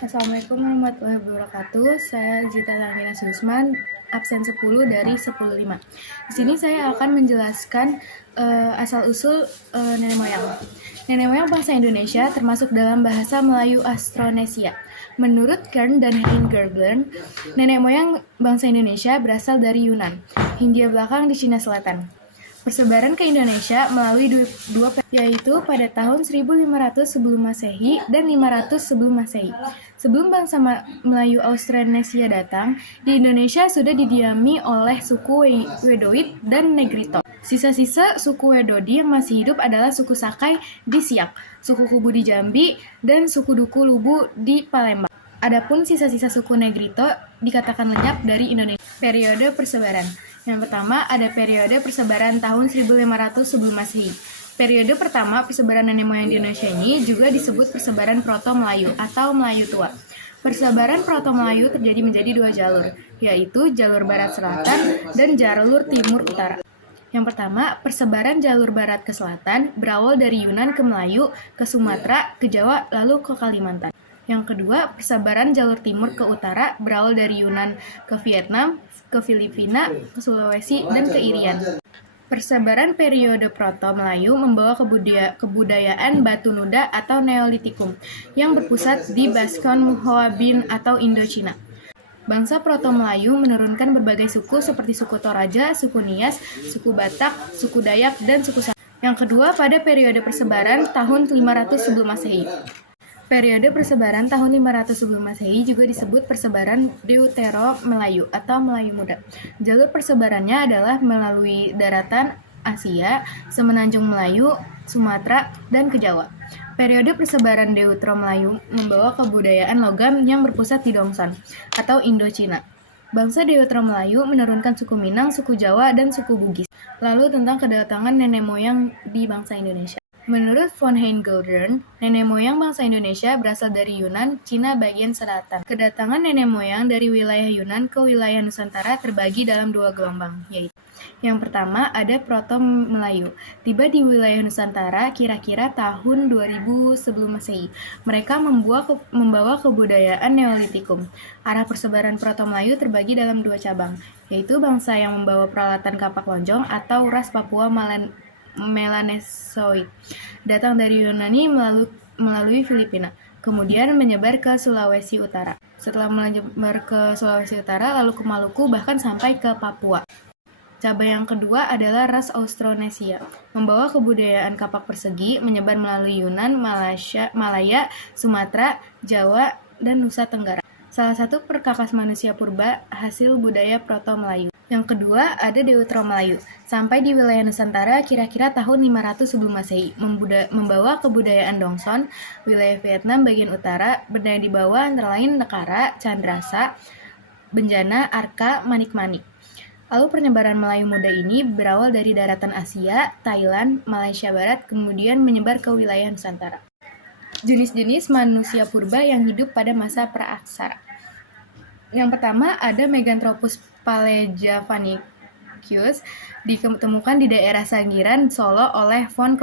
Assalamualaikum warahmatullahi wabarakatuh. Saya Zita Langina Susman, absen 10 dari 10.5. Di sini saya akan menjelaskan asal-usul nenek moyang. Nenek moyang bangsa Indonesia termasuk dalam bahasa Melayu Austronesia. Menurut Kern dan Ingergren, nenek moyang bangsa Indonesia berasal dari Yunan, Hindia belakang di Cina Selatan. Persebaran ke Indonesia melalui dua yaitu pada tahun 1500 sebelum Masehi dan 500 sebelum Masehi. Sebelum bangsa Melayu Austronesia datang, di Indonesia sudah didiami oleh suku Wedoid dan Negrito. Sisa-sisa suku Wedodi yang masih hidup adalah suku Sakai di Siak, suku Kubu di Jambi, dan suku Duku Lubu di Palembang. Adapun sisa-sisa suku Negrito dikatakan lenyap dari Indonesia. Periode persebaran. Yang pertama ada periode persebaran tahun 1500 sebelum Masehi. Periode pertama persebaran nenek moyang di Indonesia ini juga disebut persebaran Proto-Melayu atau Melayu Tua. Persebaran Proto-Melayu terjadi menjadi dua jalur, yaitu jalur barat selatan dan jalur timur utara. Yang pertama, persebaran jalur barat ke selatan berawal dari Yunan ke Melayu, ke Sumatera, ke Jawa, lalu ke Kalimantan. Yang kedua, persebaran jalur timur ke utara berawal dari Yunan ke Vietnam, ke Filipina, ke Sulawesi, dan ke Irian. Persebaran periode Proto-Melayu membawa kebudayaan Batu Nuda atau Neolitikum yang berpusat di Baskon Hoabin atau Indochina. Bangsa Proto-Melayu menurunkan berbagai suku seperti suku Toraja, suku Nias, suku Batak, suku Dayak, dan suku Sasak. Yang kedua, pada periode persebaran tahun 500 sebelum Masehi. Periode persebaran tahun 500 sebelum Masehi juga disebut persebaran Deutero-Melayu atau Melayu Muda. Jalur persebarannya adalah melalui daratan Asia, semenanjung Melayu, Sumatera, dan ke Jawa. Periode persebaran Deutero-Melayu membawa kebudayaan logam yang berpusat di Dongson atau Indochina. Bangsa Deutero-Melayu menurunkan suku Minang, suku Jawa, dan suku Bugis. Lalu tentang kedatangan nenek moyang di bangsa Indonesia. Menurut von Heingeldern, nenek moyang bangsa Indonesia berasal dari Yunan, Cina bagian selatan. Kedatangan nenek moyang dari wilayah Yunan ke wilayah Nusantara terbagi dalam dua gelombang, yaitu yang pertama ada Proto-Melayu, tiba di wilayah Nusantara kira-kira tahun 2000 sebelum Masehi. Mereka membawa kebudayaan Neolitikum. Arah persebaran Proto-Melayu terbagi dalam dua cabang, yaitu bangsa yang membawa peralatan kapak lonjong atau ras Papua Melanesoid, datang dari Yunani melalui Filipina, kemudian menyebar ke Sulawesi Utara. Setelah menyebar ke Sulawesi Utara, lalu ke Maluku, bahkan sampai ke Papua. Cabang yang kedua adalah ras Austronesia, membawa kebudayaan kapak persegi, menyebar melalui Yunan, Malaya, Sumatera, Jawa, dan Nusa Tenggara. Salah satu perkakas manusia purba hasil budaya Proto-Melayu. Yang kedua ada Deutero-Melayu, sampai di wilayah Nusantara kira-kira tahun 500 sebelum Masehi, membawa kebudayaan Dongson, wilayah Vietnam bagian utara, benda yang dibawa antara lain Nekara, Candrasa, Benjana, Arka, Manik-Manik. Lalu penyebaran Melayu muda ini berawal dari daratan Asia, Thailand, Malaysia Barat, kemudian menyebar ke wilayah Nusantara. Jenis-jenis manusia purba yang hidup pada masa praaksara. Yang pertama ada Meganthropus palejavanicus, ditemukan di daerah Sangiran, Solo oleh von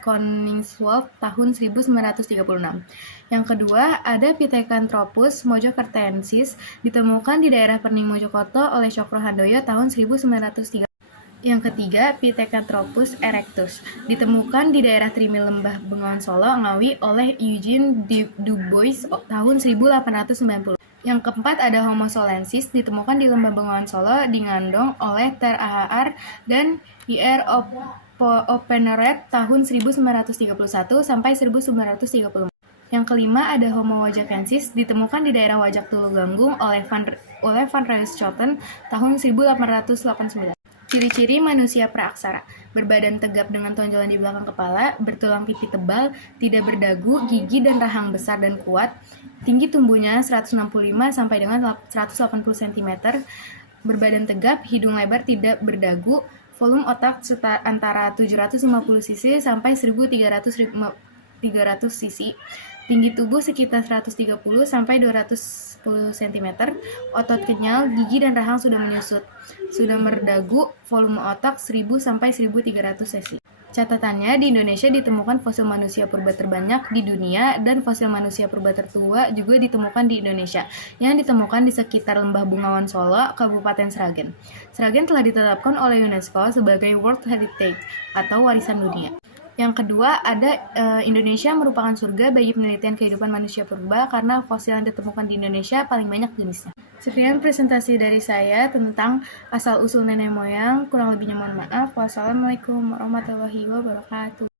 Koningswolf tahun 1936. Yang kedua ada Pithecanthropus mojokertensis, ditemukan di daerah Perning Mojokerto oleh Cokro Handoyo tahun 1903. Yang ketiga, Pithecanthropus erectus, ditemukan di daerah Trimil Lembah Bengawan Solo, Ngawi oleh Eugene Dubois tahun 1890. Yang keempat ada Homo solensis, ditemukan di Lembah Bengawan Solo di Ngandong oleh Ter Ahr dan Ir Oppeneret tahun 1931 sampai 1934. Yang kelima ada Homo wajakensis, ditemukan di daerah Wajak Tulungagung oleh Van Ruyschoten tahun 1889. Ciri-ciri manusia praaksara: berbadan tegap dengan tonjolan di belakang kepala, bertulang pipi tebal, tidak berdagu, gigi dan rahang besar dan kuat, tinggi tubuhnya 165 sampai dengan 180 cm, berbadan tegap, hidung lebar tidak berdagu, volume otak antara 750 cc sampai 1300 cc, tinggi tubuh sekitar 130 sampai 210 cm, otot kenyal, gigi dan rahang sudah menyusut, sudah berdagu, volume otak 1000 sampai 1300 cc. Catatannya, di Indonesia ditemukan fosil manusia purba terbanyak di dunia dan fosil manusia purba tertua juga ditemukan di Indonesia, yang ditemukan di sekitar Lembah Bungawan Solo, Kabupaten Sragen. Sragen telah ditetapkan oleh UNESCO sebagai World Heritage atau warisan dunia. Yang kedua, ada Indonesia merupakan surga bagi penelitian kehidupan manusia purba karena fosil yang ditemukan di Indonesia paling banyak jenisnya. Sekian presentasi dari saya tentang asal-usul nenek moyang. Kurang lebihnya mohon maaf. Wassalamualaikum warahmatullahi wabarakatuh.